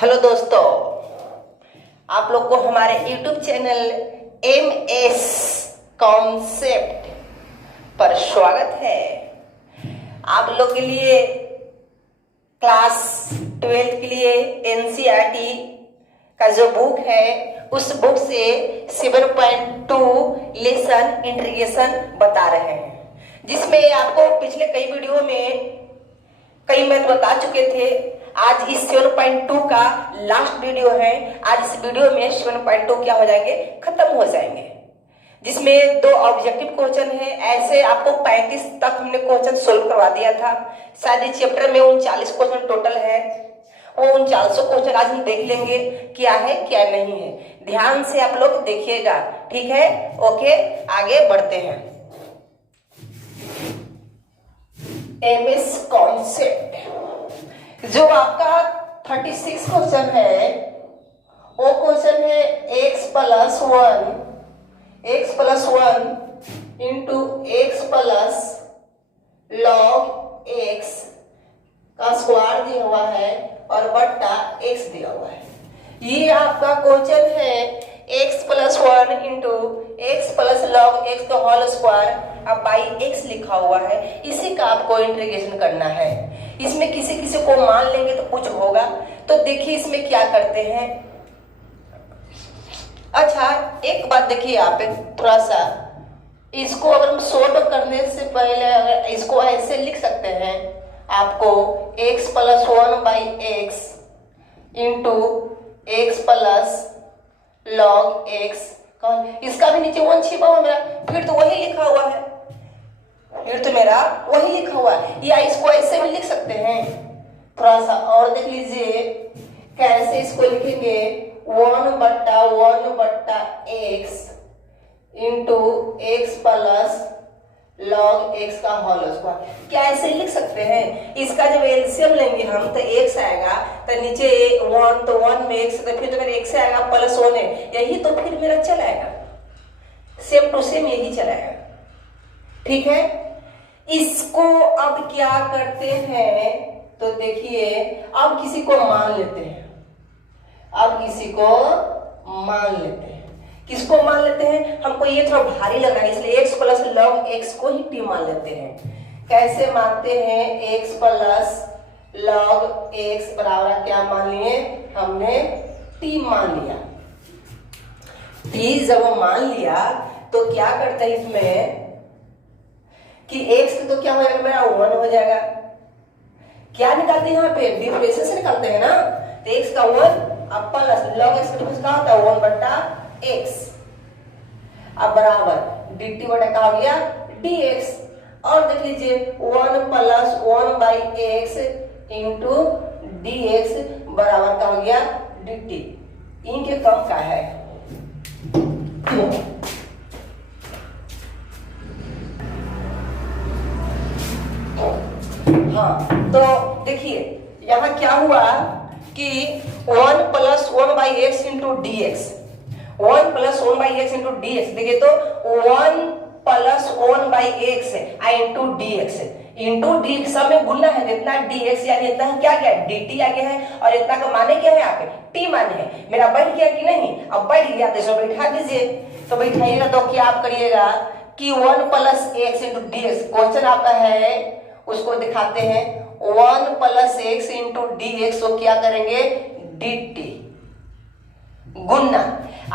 Hello दोस्तों, आप लोग को हमारे YouTube चैनल MS कॉन्सेप्ट पर स्वागत है। आप लोग के लिए क्लास 12 के लिए NCERT का जो बुक है उस बुक से 7.2 लेसन इंटीग्रेशन बता रहे हैं, जिसमें आपको पिछले कई वीडियो में कई मैथ बता चुके थे। आज इस 7.2 का लास्ट वीडियो है। आज इस वीडियो में 7.2 क्या हो जाएंगे, खत्म हो जाएंगे, जिसमें 2 ऑब्जेक्टिव क्वेश्चन है। ऐसे आपको 35 तक हमने क्वेश्चन सोल्व करवा दिया था। शायद इस चैप्टर में 39 क्वेश्चन टोटल है। वो 39 क्वेश्चन आज हम देख लेंगे, क्या है क्या नहीं है। ध्यान से आप लोग देखिएगा, ठीक है? ओके, आगे बढ़ते हैं। MS कॉन्सेप्ट जो आपका 36 क्वेश्चन है, वो क्वेश्चन है x plus one into x plus log x का स्क्वायर दिया हुआ है और बट्टा x दिया हुआ है। ये आपका क्वेश्चन है x plus one into x plus log x का होल स्क्वायर अब बाई x लिखा हुआ है। इसी का आपको इंटीग्रेशन करना है। इसमें किसी किसी को मान लेंगे तो कुछ होगा। तो देखिए इसमें क्या करते हैं। अच्छा, एक बात देखिए यहाँ पे थोड़ा सा, इसको अगर हम सॉर्ट करने से पहले अगर इसको ऐसे लिख सकते हैं, आपको x plus one by x into x plus log x, इसका भी नीचे 1 छिपा हुआ मेरा, फिर तो वही लिखा हुआ है, या इसको ऐसे भी लिख सकते हैं। थोड़ा सा और देख लीजिए कैसे इसको लिखेंगे, 1/1 x into x plus log x का होल स्क्वायर। क्या ऐसे लिख सकते हैं? इसका जब एलसीएम लेंगे हम तो x आएगा, तो नीचे 1 तो 1 में x, तो फिर तो मेरा x आएगा प्लस 1 है, यही तो फिर मेरा चलाएगा, सेम टू सेम यही चलाएगा, ठीक है? इसको अब क्या करते हैं, तो देखिए अब किसी को मान लेते हैं। किसको मान लेते हैं? हमको ये थोड़ा भारी लग रहा है, इसलिए x प्लस लॉग x को ही t मान लेते हैं। कैसे मानते हैं? x प्लस लॉग x बराबर क्या मान लिए हमने? t मान लिया। t जब मान लिया तो क्या करते हैं इसमें कि x तो क्या हो जाएगा मेरा 1 हो जाएगा। क्या निकालते हैं यहाँ पे? डिफरेंशियल से निकालते हैं ना, तो x का 1 अब प्लस लॉग x का डिफरेंस क्या होता है? 1/x। अब बराबर dt बटा क्या हो गया? dx। और देख लीजिए 1 plus 1 by x into dx बराबर क्या हो गया? dt। इनके कम का है। हाँ, तो देखिए यहाँ क्या हुआ कि 1 plus 1 by x into d x, 1 plus 1 by x into d x, देखिए तो 1 plus 1 by x into d x into D सब में गुणना है, इतना डी एक्स यानी इतना क्या क्या डी टी आ गया है, और इतना का माने क्या है? यहाँ पे टी माने है। मेरा बैठ गया कि नहीं? अब बैठ गया तो इसको बैठा दीजिए। तो बैठाइएगा तो क्या आप करिएगा कि 1 plus x into d x, question आपका है उसको दिखाते हैं, 1 plus x into d x को क्या करेंगे? डी टी गुणना,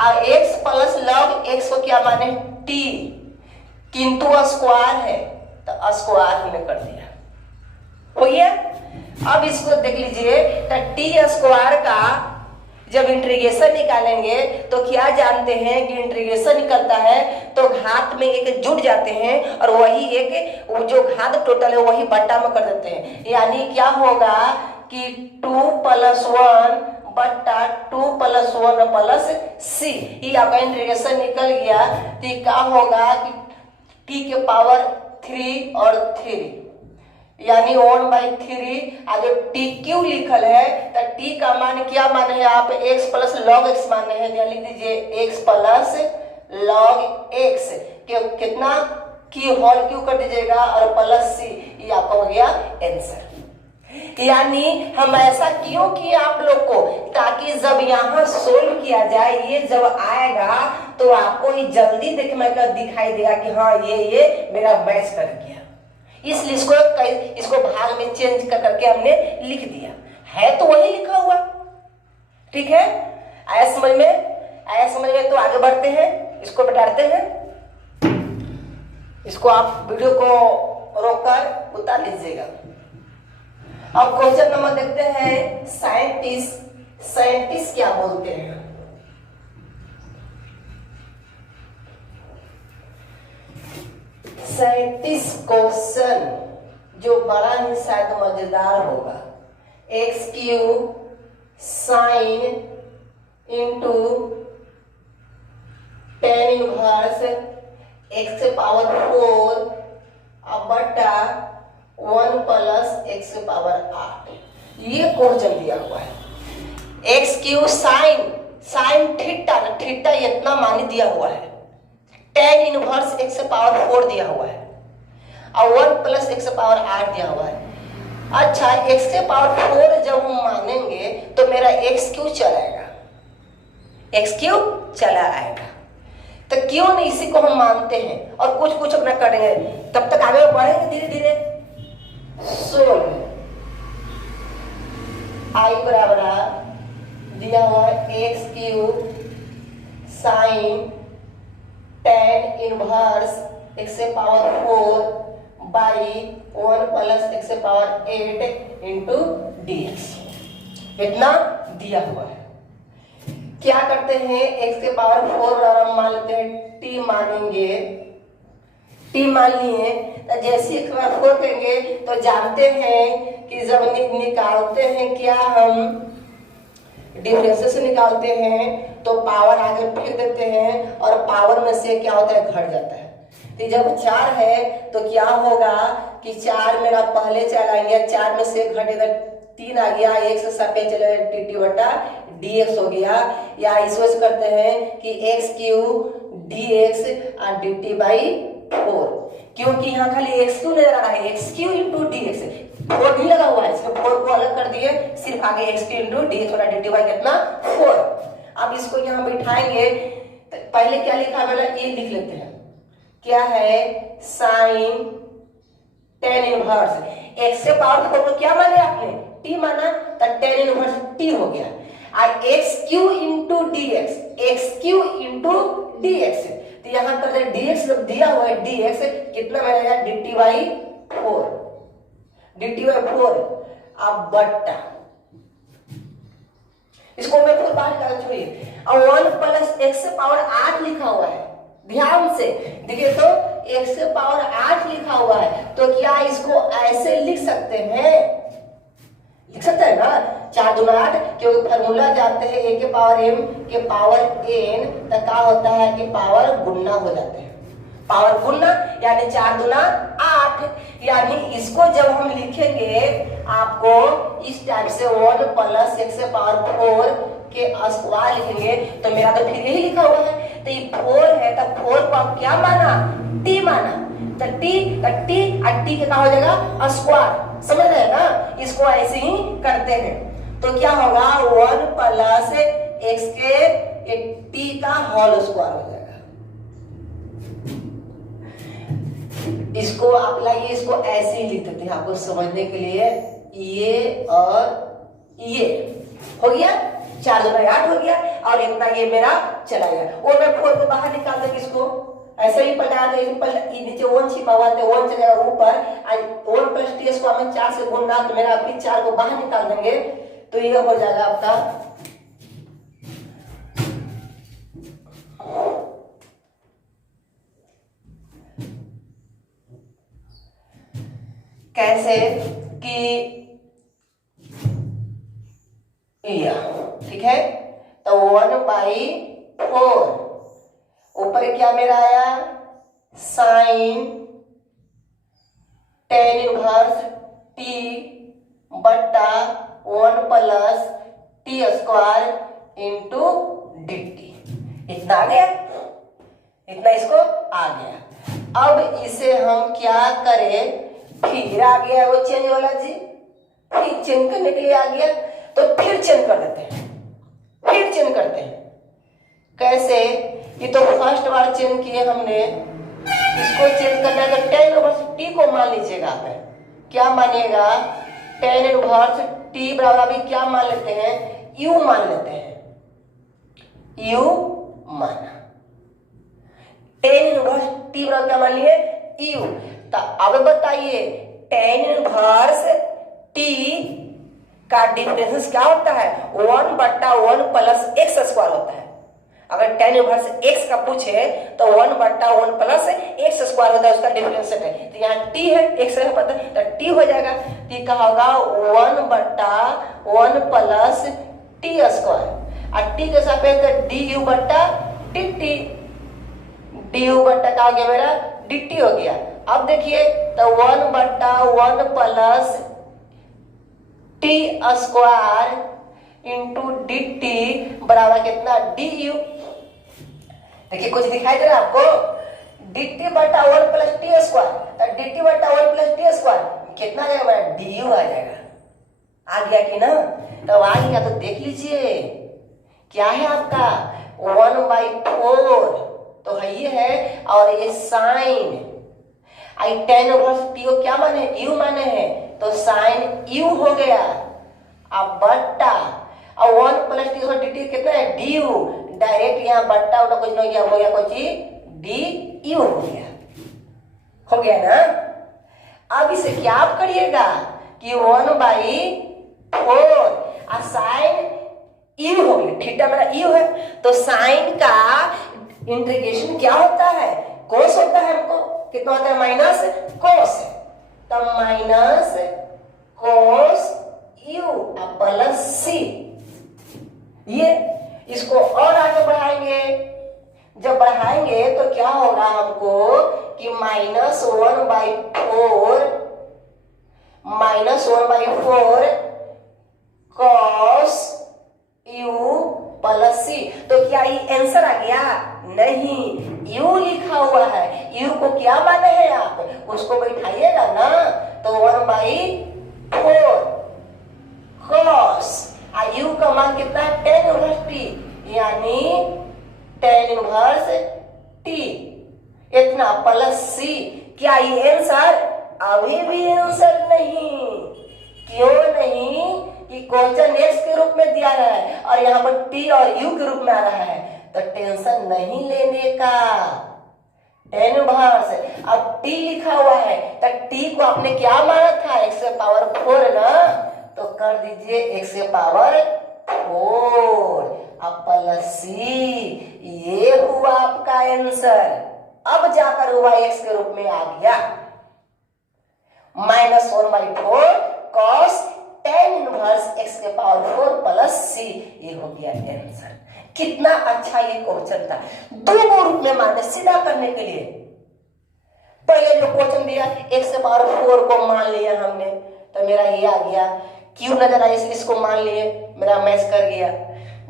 और एक्स प्लस लॉग एक्स को क्या माने? टी, किंतु स्क्वायर है तो स्क्वायर हमने कर दिया, हो गया। अब इसको देख लीजिए, तो टी स्क्वायर का जब इंटीग्रेशन निकालेंगे तो क्या जानते हैं कि इंटीग्रेशन निकलता है तो घात में एक जुड़ जाते हैं, और वही एक जो घात टोटल है वही बट्टा में कर देते हैं। यानी क्या होगा कि 2 प्लस 1 बट्टा 2 प्लस 1 प्लस सी, ये आपका इंटीग्रेशन निकल गया। तो क्या होगा कि t के पावर 3 और 3 यानी 1/3। आगे t क्यों लिखल है, तो t का मान क्या माने हैं आप? x प्लस लॉग x माने हैं, यहाँ लिख दीजिए x प्लस लॉग x के कितना की होल क्यों कर दीजिएगा और प्लस c, ये आपका हो गया आंसर। यानी हम ऐसा क्यों किया आप लोग को, ताकि जब यहाँ सोल्व किया जाए, ये जब आएगा तो आपको ये जल्दी दिखाई देगा कि हाँ ये मेरा मैच कर गया। इसलिए इसको भाग में चेंज करके हमने लिख दिया, है तो वही लिखा हुआ। ठीक है, आया समझ में? तो आगे बढ़ते हैं, इसको बैठाते हैं। इसको आप वीडियो को रोककर उतार लीजिएगा। अब क्वेश्चन नंबर देखते हैं। साइंटिस्ट क्या बोलते हैं? साइंटिस्ट क्वेश्चन जो बड़ा ही शायद मजेदार होगा। X cube sine into tan inverse x power 4 अब बटा 1 प्लस एक्स पावर 8। ये क्वेश्चन दिया हुआ है। एक्स क्यूब साइन थीटा इतना मान दिया हुआ है, टेन इनवर्स एक्स पावर 4 दिया हुआ है और 1 प्लस एक्स पावर 8 दिया हुआ है। अच्छा, एक्स के पावर 4 जब हम मानेंगे तो मेरा एक्स क्यों चला आएगा। तो क्यों नहीं इसी को हम मानते हैं और कुछ अपना करेंगे, तब तक आगे बढ़ेंगे धीरे धीरे। सोल्व आई बराबर दिया हुआ है x cube sign tan inverse x power 4 by 1 plus x power 8 into dx। इतना दिया हुआ है। क्या करते हैं, एक्स के पावर 4 और हम मान लेते हैं टी मानेंगे। टी मान लिए तो जैसे एक्स पावर 4 करेंगे तो जानते हैं कि जब निकालते हैं क्या हम डिफरेंस से निकालते हैं तो पावर आगे फेंक देते हैं और पावर में से क्या होता है, घट जाता है। तो जब 4 है तो क्या होगा कि 4 मेरा पहले चला गया, 4 में से घटेगा 3 आ गया, 1 से सापेक्ष चलेगा dt बटा dx हो गया। या इसको करते हैं कि x क्यूब dx और dt बाई 4, क्योंकि यहाँ खाली x क्यू नजर आ रहा है, x क्यू इंटू dx 4 नहीं लगा हुआ है, इसमें 4 को अलग कर दिए, सिर्फ आगे x क्यू इंटू dx बटा dt बाई कितना 4। अब इसको यहाँ बैठाएंगे, पहले क्या लिखा मैंने ये लिख लेते हैं। क्या है, साइन टेन इनवर्स एक्स से पावर 4 को क्या माने आपने, टी माना, तो टेन इनवर्स टी हो गया और एक्स क्यू इंटू dx, तो यहाँ पर dx जब दिया हुआ है, dx कितना बनेगा dt बाई 4 अब बट्टा, इसको मैं फिर बाहर निकाल छोड़िए, और 1 प्लस एक्स से पावर 8 लिखा हुआ है। ध्यान से देखिए तो x से पावर 8 लिखा हुआ है, तो क्या इसको ऐसे लिख सकते हैं? लिख सकते हैं ना, 4 दूना 8, क्योंकि फार्मूला जानते हैं a के पावर m के पावर n, तो क्या होता है कि पावर गुना हो जाते हैं। पावर गुना यानी 4 दूना 8, यानी इसको जब हम लिखेंगे आपको इस टाइप से 1 प्लस एक्स से पावर 4 के स्क्वायर लिखेंगे तो मेरा तो फिर यही लिखा हुआ है। तो ये 4 है तो 4 को आप क्या माना, टी माना, तो टी और टी का हो जाएगा स्क्वायर। समझ रहे हैं ना, इसको ऐसे ही करते हैं। तो क्या होगा 1 प्लस एक्स के टी का होल स्क्वायर हो जाएगा। इसको आप लाइए, इसको ऐसे ही लिख देते हैं आपको समझने के लिए। ये और ये हो गया, 4 दूना 8 हो गया और इतना ये मेरा चला गया। और मैं 4 को बाहर निकाल देंगे, इसको ऐसे ही पलटा दे, नीचे 1 छिपा हुआ है, 1 चलेगा ऊपर, 1 प्लस टी इसको हमें 4 से गुणना, तो मेरा फिर 4 को बाहर निकाल देंगे तो ये हो जाएगा आपका कैसे कि ठीक है। तो 1/4 ऊपर क्या मेरा आया, साइन टेन इनवर्स टी बट्टा 1 plus T square into dt। इतना आ गया, इतना इसको आ गया। अब इसे हम क्या करें, फिर आ गया वो चेंज वाला जी, फिर चेंज करने के लिए आ गया तो फिर चेंज कर देते हैं, फिर चेंज करते हैं। कैसे? ये तो फर्स्ट बार चेंज किए हमने, इसको चेंज करना है तो tan इनवर्स t को मान लीजिएगा आप। क्या मानिएगा? tan इनवर्स t बराबर अभी क्या मान लेते हैं? u मान लेते हैं, u माना। tan इनवर्स t बराबर क्या मान लिए? u। तो अब बताइए tan इनवर्स t का डिफरेंस क्या होता है? 1/1 प्लस x स्क्वायर होता है। अगर tan इनवर्स x का पूछे तो 1/1 प्लस x स्क्वायर होता है, उसका डिफरेंस है। तो यहाँ t है, x है पता है, तो t हो जाएगा। t का होगा 1/1 प्लस t स्क्वायर, और t के सापेक्ष du बट्टा dt, du बट्टा क्या हो गया मेरा? dt हो गया। अब देखिए तो 1/1 plus t square into dt बराबर कितना? du। देखिए कुछ दिखाई दे रहा है आपको? dt बटा 1 प्लस टी स्क्वायर, तो dt बटा 1 प्लस टी स्क्वायर कितना आ जाएगा मेरा? du आ जाएगा। आ गया कि ना? तो आ गया तो देख लीजिए क्या है आपका 1/4 तो है ये है, और ये साइन आई tan इनवर्स टी को क्या माने? u माने हैं, तो साइन u हो गया। अब बट्टा और 1 प्लस टी dt कितना है? du। डायरेक्ट यहाँ बट्टा उटा कुछ नहीं गया, हो गया कुछ du हो गया, हो गया ना? अब इसे क्या आप करिएगा कि 1/4 साइन u हो गया, थीटा मेरा u है, तो साइन का इंटीग्रेशन क्या होता है? कोस होता है। हमको कितना होता है? माइनस कोस, तो minus cos u plus c। ये इसको और आगे बढ़ाएंगे, जब बढ़ाएंगे तो क्या होगा हमको कि -1/4 cos u प्लस c। तो क्या ये आंसर आ गया? नहीं, u लिखा हुआ है, u को क्या माने हैं आप? उसको बैठाइएगा ना, तो 1/4 cos u का मान कितना है? tan इनवर्स t, यानी tan इनवर्स t इतना प्लस c। क्या ये आंसर? अभी भी आंसर नहीं। क्यों नहीं? कि क्वेश्चन x के रूप में दिया रहा है और यहाँ पर t और u के रूप में आ रहा है, तो टेंशन नहीं लेने का। tan इनवर्स अब t लिखा हुआ है, तो t को आपने क्या माना था? x से पावर 4 ना, तो कर दीजिए x से पावर 4 अब प्लस c। ये हुआ आपका आंसर। अब जाकर हुआ x के रूप में आ गया -1/4 cos tan इनवर्स x के पावर 4 प्लस c। ये हो गया आंसर। कितना अच्छा ये क्वेश्चन था, दो रूप में माने सीधा करने के लिए। पहले जो क्वेश्चन दिया x से पावर 4 को मान लिया हमने, तो मेरा ये आ गया। क्यों नजर आया इसको मान लिए, मेरा मैच कर गया।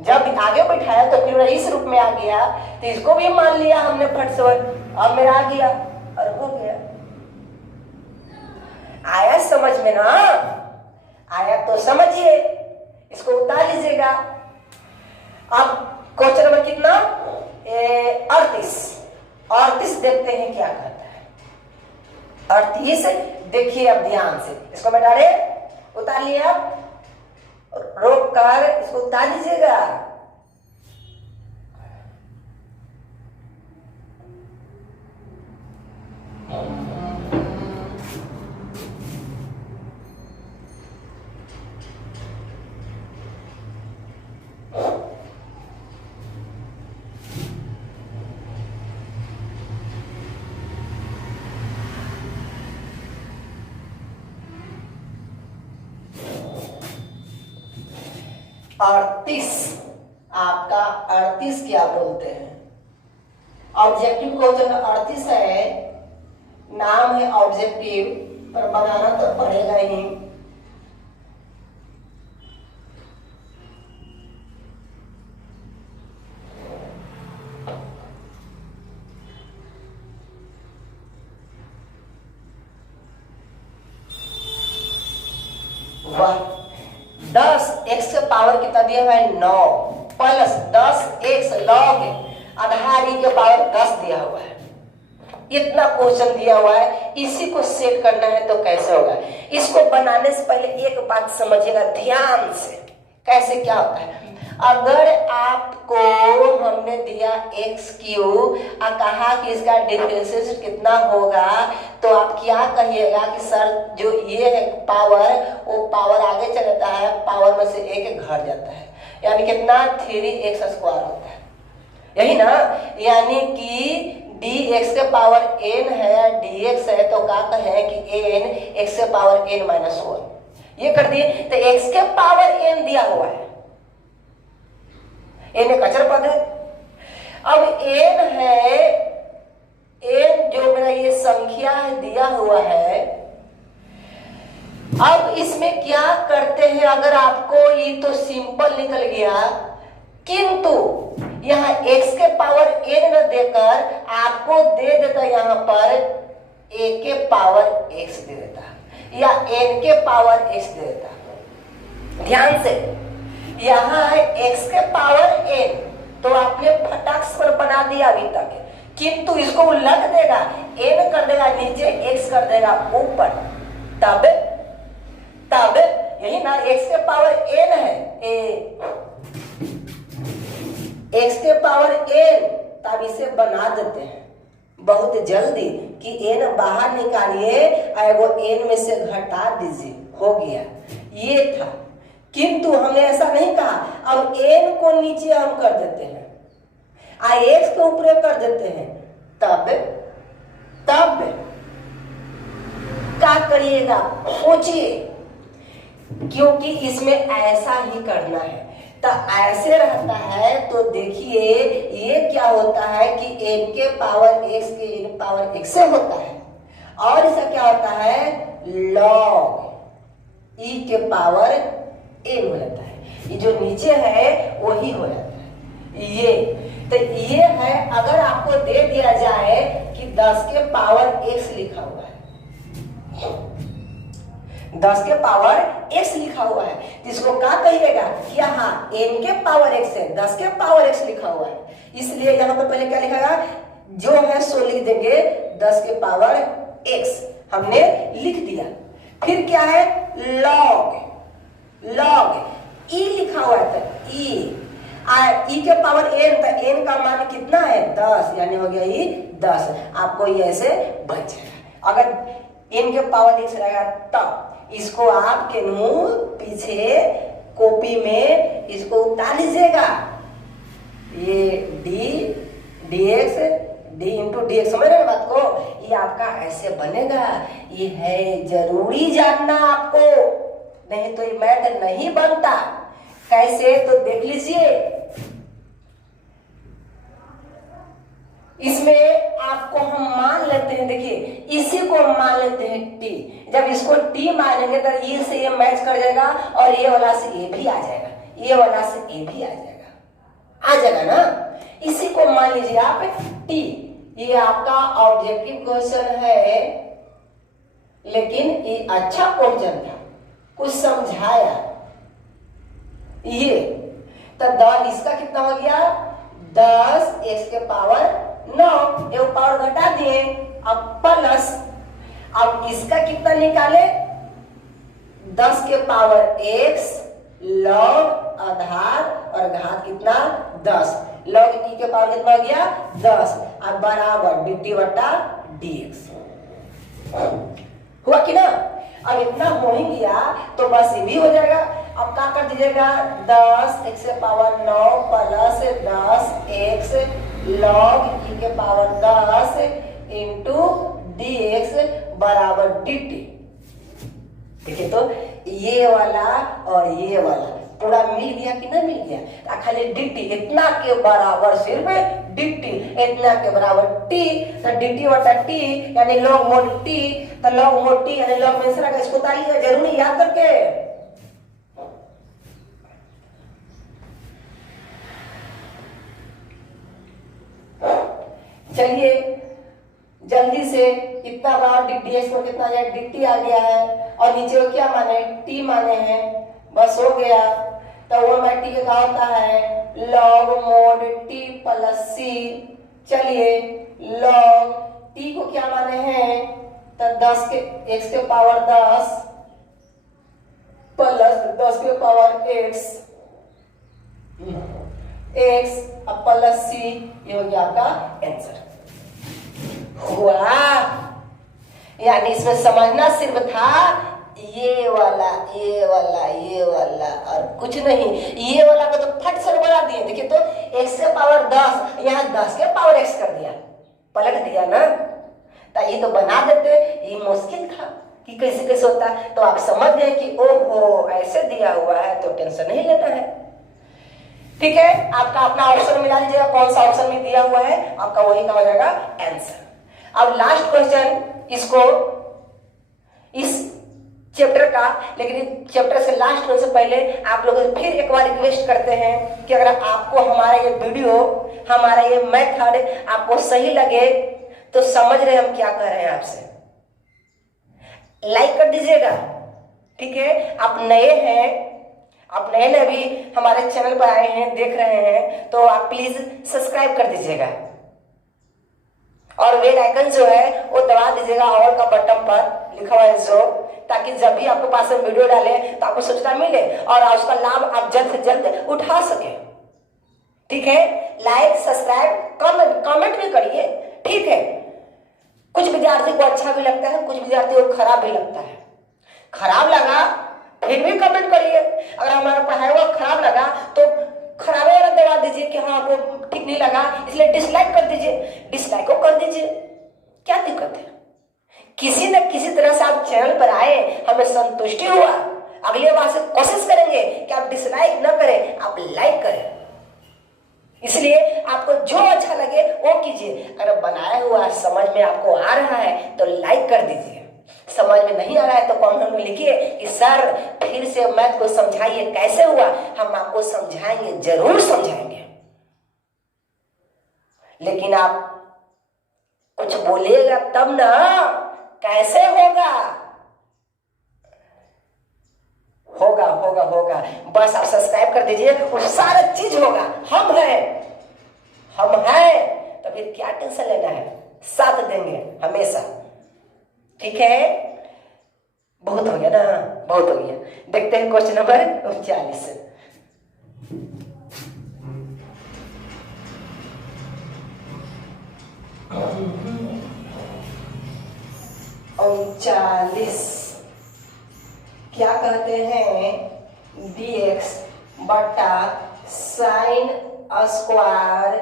जब आगे बैठाया तो फिर इस रूप में आ गया, तो इसको भी मान लिया हमने फट से, अब मेरा आ गया और हो गया। आया समझ में ना? आया तो समझिए, इसको उतार लीजिएगा। अब क्वेश्चन नंबर कितना? 38 देखते हैं क्या करता है। 38 देखिए अब ध्यान से, इसको मैं डाले उतार लिया, आप रोक कर इसको उतार लीजिएगा। अड़तीस, आपका 38 क्या बोलते हैं? ऑब्जेक्टिव क्वेश्चन 38 है, नाम है ऑब्जेक्टिव, पर बनाना तो पड़ेगा ही। वाह, 10 x के पावर कितना दिया हुआ है 9 प्लस 10 x log आधार e के पावर 10 दिया हुआ है। इतना क्वेश्चन दिया हुआ है, इसी को सेट करना है तो कैसे होगा। इसको बनाने से पहले एक बात समझिएगा ध्यान से, कैसे क्या होता है। अगर आपको हमने दिया एक्स क्यूब और कहा कि इसका डिफरेंशिएशन कितना होगा, तो आप क्या कहिएगा कि सर जो ये है पावर, वो पावर आगे चल जाता है, पावर में से एक घट जाता है, यानी कितना 3x स्क्वायर होता है, यही ना। यानी कि dx के पावर n है, dx है, तो क्या कहें कि n x के पावर n माइनस 1, ये कर दिए। तो x के पावर n दिया हुआ है, n एक अचर पद है। अब n है, n जो मेरा ये संख्या है दिया हुआ है। अब इसमें क्या करते हैं, अगर आपको ये तो सिंपल निकल गया, किंतु यहाँ x के पावर n न देकर आपको दे देता यहाँ पर a के पावर x दे देता, या n के पावर x दे देता। ध्यान से, यहाँ है x के पावर n, तो आपने फटाक से बना दिया अभी तक, किंतु इसको उलट देगा, n कर देगा नीचे, x कर देगा ऊपर, तब यही ना x के पावर n है, x के पावर n, तब इसे बना देते हैं बहुत जल्दी कि n बाहर निकालिए और वो n में से घटा दीजिए, हो गया ये था। किंतु हमने ऐसा नहीं कहा, अब n को नीचे हम कर देते हैं, x को ऊपर कर देते हैं, तब क्या करिएगा सोचिए, क्योंकि इसमें ऐसा ही करना है। तो ऐसे रहता है, तो देखिए ये क्या होता है कि n के पावर x के n पावर x से होता है, और इसका क्या होता है log e के पावर n हो जाता है। ये जो नीचे है वही हो जाता है ये। तो ये है, अगर आपको दे दिया जाए कि 10 के पावर x लिखा हुआ है, 10 के पावर x लिखा हुआ है, तो इसको क्या कहिएगा कि यहाँ n के पावर x है, 10 के पावर x लिखा हुआ है, इसलिए यहाँ पर पहले क्या लिखेगा, जो है सो लिख देंगे 10 के पावर x, हमने लिख दिया। फिर क्या है log e लिखा हुआ है, तो e के पावर n, तो n का मान कितना है 10, यानी हो गया ये 10। आपको ये ऐसे बच जाएगा। अगर n के पावर x रहेगा तब इसको आप केनू पीछे कॉपी में इसको उतार लीजिएगा, ये dx d इंटू dx, समझ रहे हैं बात को, ये आपका ऐसे बनेगा। ये है जरूरी जानना आपको, नहीं तो ये मैथ नहीं बनता। कैसे, तो देख लीजिए, इसमें आपको हम मान लेते हैं, देखिए इसी को मान लेते हैं t, जब इसको t मानेंगे तो ये से ये मैच कर जाएगा, और ये वाला से ये भी आ जाएगा, ये वाला से ये भी आ जाएगा ना। इसी को मान लीजिए आप t। ये आपका ऑब्जेक्टिव क्वेश्चन है, लेकिन ये अच्छा क्वेश्चन था, कुछ समझाया ये। तो इसका कितना हो गया 10 x के पावर 9, ये पावर घटा दिए, अब प्लस, अब इसका कितना निकाले 10 के पावर x log आधार और घात कितना 10, log t के पावर कितना हो गया 10, अब बराबर dt बटा dx हुआ कि ना। अब इतना हो ही गया तो बस ये भी हो जाएगा। अब क्या कर दीजिएगा 10 x के power 9 plus 10 x log e के पावर 10 इंटू dx बराबर dt। देखिए तो ये वाला और ये वाला पूरा मिल गया कि नहीं मिल गया, खाली dt इतना के बराबर सिर्फ dt, इतना के बराबर t, तो dt बटा t यानी log mod t, तो log mod t यानी log में का इसको उतारिएगा जरूरी याद करके। चलिए जल्दी से इतना बार dx को कितना आ गया, dt आ गया है और नीचे को क्या माने, t माने हैं, बस हो गया। तो 1/t का क्या होता है, log mod t plus c। चलिए log t को क्या माने हैं, तो 10 के x के पावर 10 प्लस 10 के पावर x प्लस c, ये हो गया आपका आंसर। हुआ, यानी इसमें समझना सिर्फ था ये वाला, ये वाला, ये वाला और कुछ नहीं। ये वाला को तो फट से बना दिए। देखिए तो x के पावर 10, यहाँ 10 के पावर x कर दिया, पलट दिया ना। तो ये तो बना देते, ये मुश्किल था कि कैसे कैसे होता है। तो आप समझ गए कि ओहो ऐसे दिया हुआ है तो टेंशन नहीं लेना है। ठीक है, आपका अपना ऑप्शन मिला लीजिएगा, कौन सा ऑप्शन में दिया हुआ है आपका वही का हो जाएगा आंसर। अब लास्ट क्वेश्चन इसको इस चैप्टर का, लेकिन चैप्टर से लास्ट होने से पहले आप लोग फिर एक बार रिक्वेस्ट करते हैं कि अगर आपको हमारा ये वीडियो, हमारा ये मेथड आपको सही लगे तो समझ रहे हम क्या कर रहे हैं आपसे, लाइक कर दीजिएगा। ठीक है, आप नए हैं, आप नए नए भी हमारे चैनल पर आए हैं, देख रहे हैं, तो आप प्लीज सब्सक्राइब कर दीजिएगा और बेल आइकन जो है वो दबा दीजिएगा, ऑल का बटन पर लिखा हुआ है जो, ताकि जब भी आपके पास वीडियो डाले तो आपको सूचना मिले और उसका लाभ आप जल्द से जल्द उठा सके। ठीक है, लाइक सब्सक्राइब कमेंट भी करिए। ठीक है, कुछ विद्यार्थी को अच्छा भी लगता है, कुछ विद्यार्थी को खराब भी लगता है। खराब लगा फिर भी कमेंट करिए, अगर हमारा पढ़ाया हुआ खराब लगा तो खराब वाला दबा दीजिए कि हाँ आपको ठीक नहीं लगा, इसलिए डिसलाइक कर दीजिए, डिसलाइक को कर दीजिए, क्या दिक्कत है। किसी न किसी तरह से आप चैनल पर आए, हमें संतुष्टि हुआ, अगली बार से कोशिश करेंगे कि आप डिसलाइक न करें, आप लाइक करें। इसलिए आपको जो अच्छा लगे वो कीजिए। अगर बनाया हुआ समझ में आपको आ रहा है तो लाइक कर दीजिए, समझ में नहीं आ रहा है तो कमेंट में लिखिए कि सर फिर से मैथ को समझाइए, कैसे हुआ। हम आपको समझाएंगे, जरूर समझाएंगे, लेकिन आप कुछ बोलिएगा तब ना, कैसे होगा। होगा होगा होगा, बस आप सब्सक्राइब कर दीजिए, वो सारा चीज होगा। हम हैं तो फिर क्या टेंशन लेना है, साथ देंगे हमेशा। ठीक है, बहुत हो गया ना, बहुत हो गया। देखते हैं क्वेश्चन नंबर 39। क्या कहते हैं, dx बटा sine square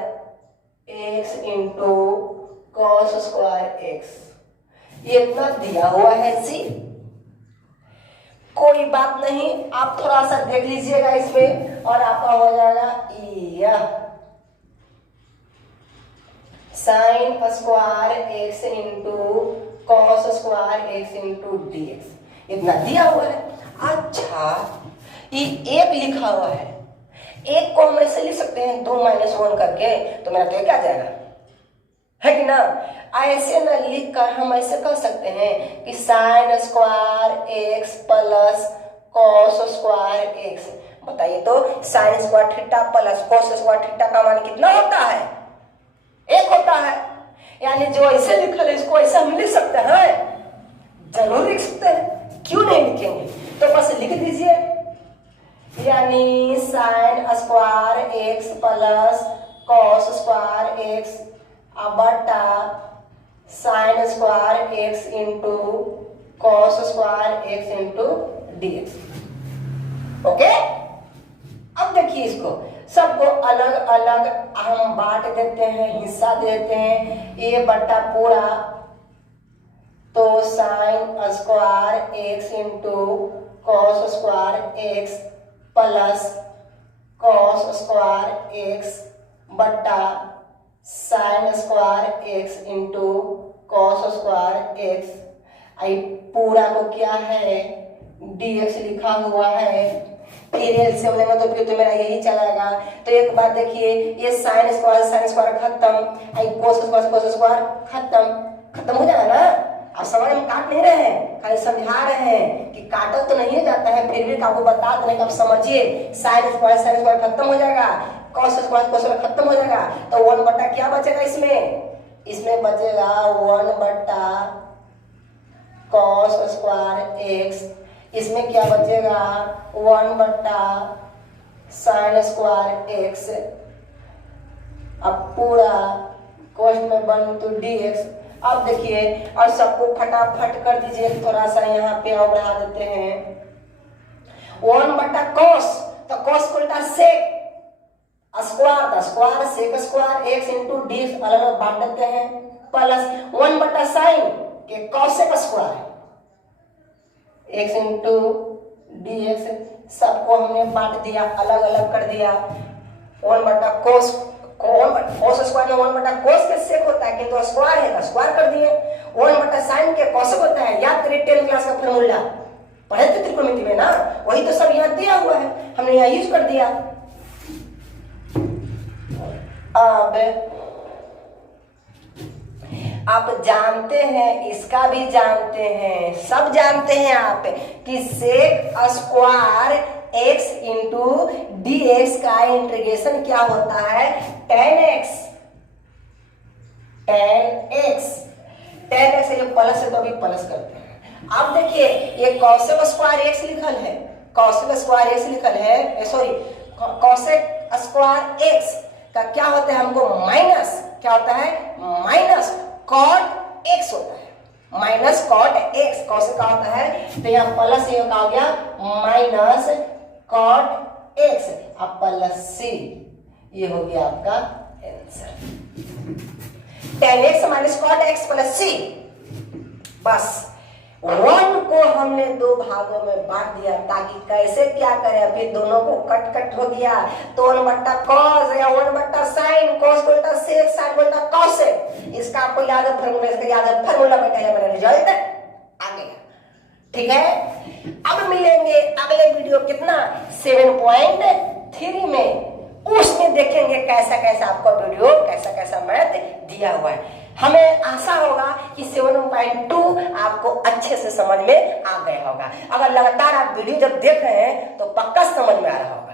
x into cos square x, ये इतना दिया हुआ है जी। कोई बात नहीं, आप थोड़ा सा देख लीजिएगा इसमें और आपका हो जाएगा यह sine square x into cos square x into dx, इतना दिया हुआ है। अच्छा, ये एक लिखा हुआ है, एक को हम ऐसे लिख सकते हैं 2 - 1 करके, तो मेरा तो क्या जाएगा, है कि ना। ऐसे ना लिख कर हम ऐसे कह सकते हैं कि sine square x plus cos square x। बताइए तो sine square theta plus cos square theta का मान कितना होता है, 1 होता है। यानी जो ऐसे लिखा है इसको ऐसे हम लिख सकते हैं, जरूर लिख सकते हैं, क्यों नहीं लिखेंगे। तो बस लिख दीजिए, यानी sine square x plus cos square x बटा sine square x into cos square x into dx। Okay, अब देखिए इसको सबको अलग अलग हम बांट देते हैं, हिस्सा देते हैं, a बटा पूरा, तो sine square x into cos square x plus cos square x बटा sine square x into cos square x। आई पूरा को क्या है dx लिखा हुआ है, फिर एलसीएम लेंगे तो फिर तो मेरा यही चलाएगा। तो एक बार देखिए, ये साइन स्क्वायर खत्म, आई कोस स्क्वायर खत्म, खत्म हो जाएगा ना। आप समझ में काट नहीं रहे हैं, खाली समझा रहे हैं कि काटा तो नहीं जाता है, फिर भी आपको बता दें कि आप समझिए। साइन स्क्वायर खत्म हो जाएगा, कॉस स्क्वायर खत्म हो जाएगा, तो 1 बटा क्या बचेगा इसमें बचेगा 1 बटा कॉस स्क्वायर एक्स। इसमें क्या बचेगा 1 बटा साइन स्क्वायर एक्स। अब पूरा कोष्ठ में 1 to dx। अब देखिए और सबको फटाफट कर दीजिए, थोड़ा सा यहाँ पे और बढ़ा देते हैं। 1 बटा कॉस, तो कॉस को उल्टा sec square, square sec square x into d अलग अलग बांट देते हैं, प्लस 1 बटा साइन के cosec square x into d x. सबको हमने बांट दिया, अलग अलग कर दिया। 1 बटा कोस स्क्वायर में 1 बटा कोस के सेक होता है, किंतु स्क्वायर है तो स्क्वायर कर दिए। 1 बटा साइन के कॉसेक होता है, याद करिए 10th क्लास का फॉर्मूला पढ़े थे त्रिकोणमिति में ना, वही तो सब यहाँ दिया हुआ है, हमने यहाँ यूज कर दिया। अब आप जानते हैं, इसका भी जानते हैं, सब जानते हैं आप कि sec square x into d x का इंटीग्रेशन क्या होता है tan x। ये प्लस है तो अभी प्लस करते हैं। अब देखिए ये कॉसेक स्क्वायर x लिखल है, कॉसेक स्क्वायर x लिखल है, सॉरी कॉसेक स्क्वायर x का क्या होता है, हमको माइनस क्या होता है माइनस कॉट x होता है, माइनस कॉट x। कॉसेक का होता है तो यहाँ प्लस ये का हो गया माइनस कॉट x, अब प्लस c, ये हो गया आपका answer. tan x minus cot x plus c। बस 1 को हमने 2 भागों में बांट दिया ताकि कैसे क्या करें, अभी दोनों को कट हो गया तो 1 बट्टा कॉस या 1 बट्टा साइन, कॉस को उल्टा सेक, साइन को उल्टा कॉस। इसका आपको याद है फॉर्मूला, इसका याद है फॉर्मूला, बेटा ये मेरा रिजल्ट आ गया। ठीक है, अब मिलेंगे अगले वीडियो कितना 7.3 में, उसमें देखेंगे कैसा कैसा आपका वीडियो कैसा मैथ दिया हुआ है। हमें आशा होगा कि 7.2 आपको अच्छे से समझ में आ गया होगा। अगर लगातार आप वीडियो जब देख रहे हैं तो पक्का समझ में आ रहा होगा।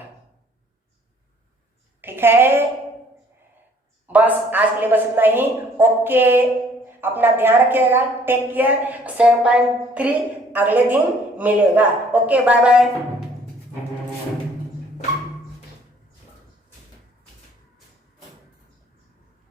ठीक है, बस आज के लिए बस इतना ही। ओके, अपना ध्यान रखिएगा, टेक केयर। 7.3 अगले दिन मिलेगा। Okay, bye bye.